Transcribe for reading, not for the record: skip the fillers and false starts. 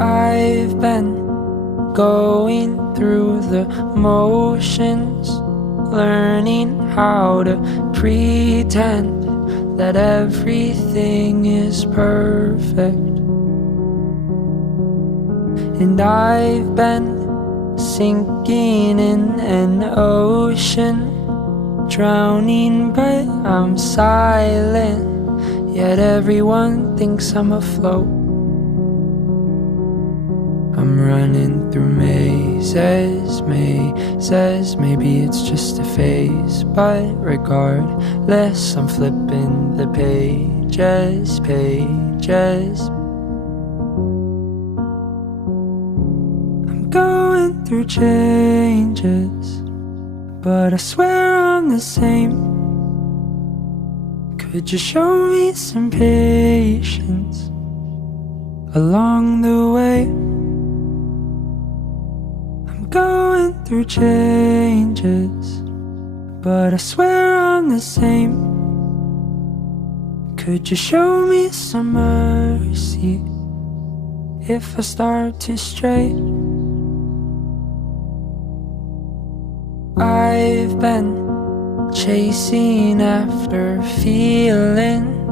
I've been going through the motions, learning how to pretend that everything is perfect. And I've been sinking in an ocean, drowning but I'm silent, yet everyone thinks I'm afloat. I'm running through mazes, maybe it's just a phase, but regardless, I'm flipping the pages. I'm going through changes, but I swear I'm the same. Could you show me some patience along the way? Going through changes, but I swear I'm the same. Could you show me some mercy if I start to stray? I've been chasing after feelings,